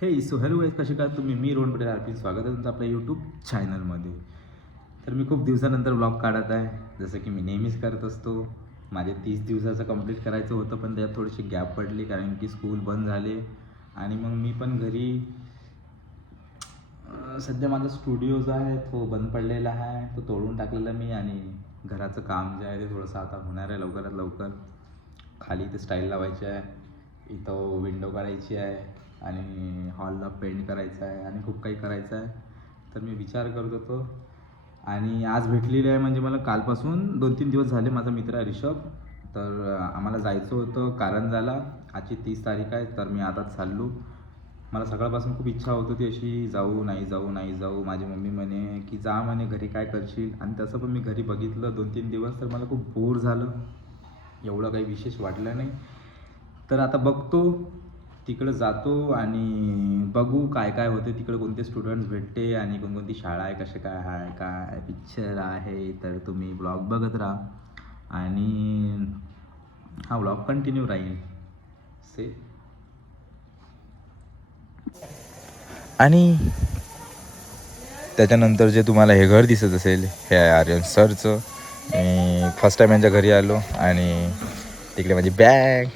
So hello guys, कसे काय तुम्ही? मी रोहन पटेल आरपी, स्वागत आहे तुमचं आपल्या यूट्यूब चॅनलमध्ये. तर मी खूप दिवसानंतर ब्लॉग काढत आहे, जसं की मी नेहमीच करत असतो. माझे 30 दिवसाचं कंप्लीट करायचं होतं, पण त्यात थोडीशी गॅप पडली कारण की स्कूल बंद झाले. आणि मग मी पण घरी सध्या माझा स्टुडिओ जो आहे तो बंद पडलेला आहे, तो तोडून टाकलेला मी. आणि घराचं काम जे आहे ते थोडंसं आता होणार आहे लवकरात लवकर. खाली इथे स्टाईल लावायची आहे, इथं विंडो काढायची आहे, आणि हॉलला पेंट करायचं आहे, आणि खूप काही करायचं आहे. तर मी विचार करत होतो, आणि आज भेटलेली आहे म्हणजे मला कालपासून 2-3 दिवस झाले. माझा मित्र आहे ऋषभ. तर आम्हाला जायचं होतं कारंजाला. आजची 30 तारीख आहे, तर मी आताच चाललो. मला सकाळपासून खूप इच्छा होत होती अशी, जाऊ नाही जाऊ नाही जाऊ. माझी मम्मी म्हणे की जा म्हणे, घरी काय करशील. आणि तसं पण मी घरी बघितलं 2-3 दिवस, तर मला खूप बोर झालं, एवढं काही विशेष वाटलं नाही. तर आता बघतो, तिकडं जातो आणि बघू काय काय होते तिकडं, कोणते स्टुडंट्स भेटते आणि कोणकोणती शाळा आहे, कसे काय आहे, काय पिक्चर आहे. तर तुम्ही ब्लॉग बघत राहा आणि हा ब्लॉग कंटिन्यू राहील. से आणि त्याच्यानंतर जे तुम्हाला हे घर दिसत असेल, हे आहे आर्यन सरचं. मी फर्स्ट टाईम यांच्या घरी आलो, आणि तिकडे माझी बॅग.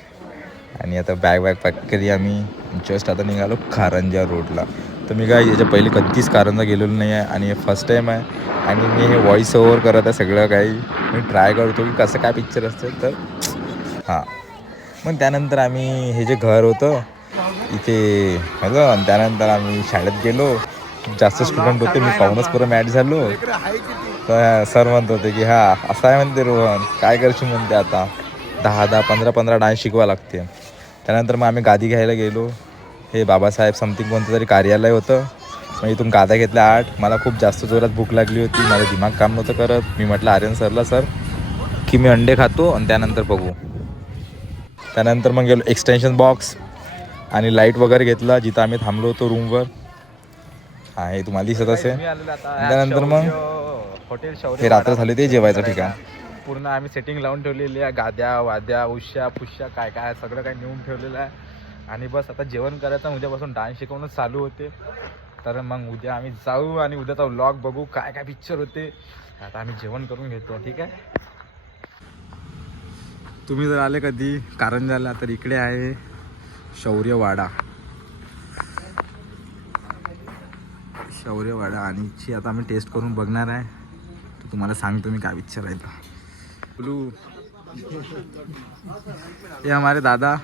आणि आता बॅग पॅक केली आम्ही. जस्ट आता निघालो कारंजा रोडला. तर मी काय याच्या पहिले कधीच कारंजा गेलेलो नाही आहे, आणि हे फर्स्ट टाईम आहे. आणि मी हे व्हॉइस ओव्हर करत आहे सगळं काही. मी ट्राय करतो की कसं काय पिक्चर असतं. तर हां, मग त्यानंतर आम्ही हे जे घर होतं इथे हॅलो, आणि त्यानंतर आम्ही शाळेत गेलो. जास्त स्टुडंट होते, मी पाहूनच पुरं मॅच झालो. तर सर म्हणत होते की हा असं आहे म्हणते रोहन, काय करशील म्हणते आता. 10-10, 15-15 डान्स शिकवा लागते. त्यानंतर मग आम्ही गादी घ्यायला गेलो. हे बाबासाहेब समथिंग कोणतं तरी कार्यालय होतं. मग इथून गाद्या घेतल्या 8. मला खूप जास्त जोरात भूक लागली होती, माझं दिमाग काम नव्हतं करत. मी म्हटलं आर्यन सरला, सर की मी अंडे खातो आणि त्यानंतर बघू. त्यानंतर मग गेलो एक्सटेन्शन बॉक्स आणि लाईट वगैरे घेतला जिथं आम्ही थांबलो होतो रूमवर. हा, हे तुम्हाला दिसत असेल. त्यानंतर मग हॉटेल हे रात्र झाली ते जेवायचं ठिकाण. पूर्ण आम्ही सेटिंग लावून ठेवलेली आहे, गाद्या वाद्या उश्या पुश्या काय काय सगळं काय नेऊन ठेवलेलं आहे. आणि बस आता जेवण करायचं. उद्यापासून डान्स शिकवणं चालू होते. तर मग उद्या आम्ही जाऊ आणि उद्याचा व्लॉग बघू काय काय पिक्चर होते. आता आम्ही जेवण करून घेतो, ठीक आहे. तुम्ही जर आले कधी कारंजाला तर इकडे आहे शौर्यवाडा. आणि ची आता आम्ही टेस्ट करून बघणार आहे. तर तुम्हाला सांगतो मी काय पिक्चर आहे. ब्लू हे हमारे दादा,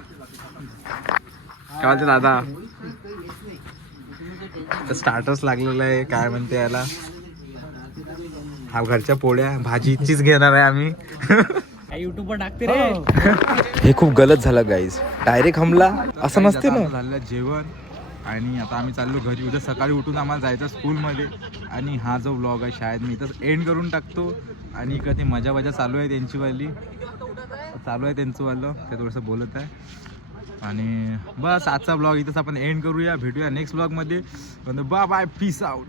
काय म्हणते दादा. तर स्टार्टर्स लागलेलं आहे, काय म्हणते याला. हा घरच्या पोळ्या भाजीचीच घेणार आहे आम्ही. युट्यूबवर टाकते रे. हे खूप गलत झालं गाईज, डायरेक्ट हमला असं नसते ना. झालं जेवण, आणि आता आम्ही चाललो घरी. उद्या सकाळी उठून आम्हाला जायचं स्कूलमध्ये. आणि हा जो व्लॉग आहे शाळेत मी इथंच एंड करून टाकतो. आणि इकडे ती मजा चालू आहे त्यांचीवाली, चालू आहे त्यांचंवालं, ते थोडंसं बोलत आहे. आणि बस आजचा ब्लॉग इथंच आपण एंड करूया. भेटूया नेक्स्ट ब्लॉगमध्ये. Bye bye, peace out.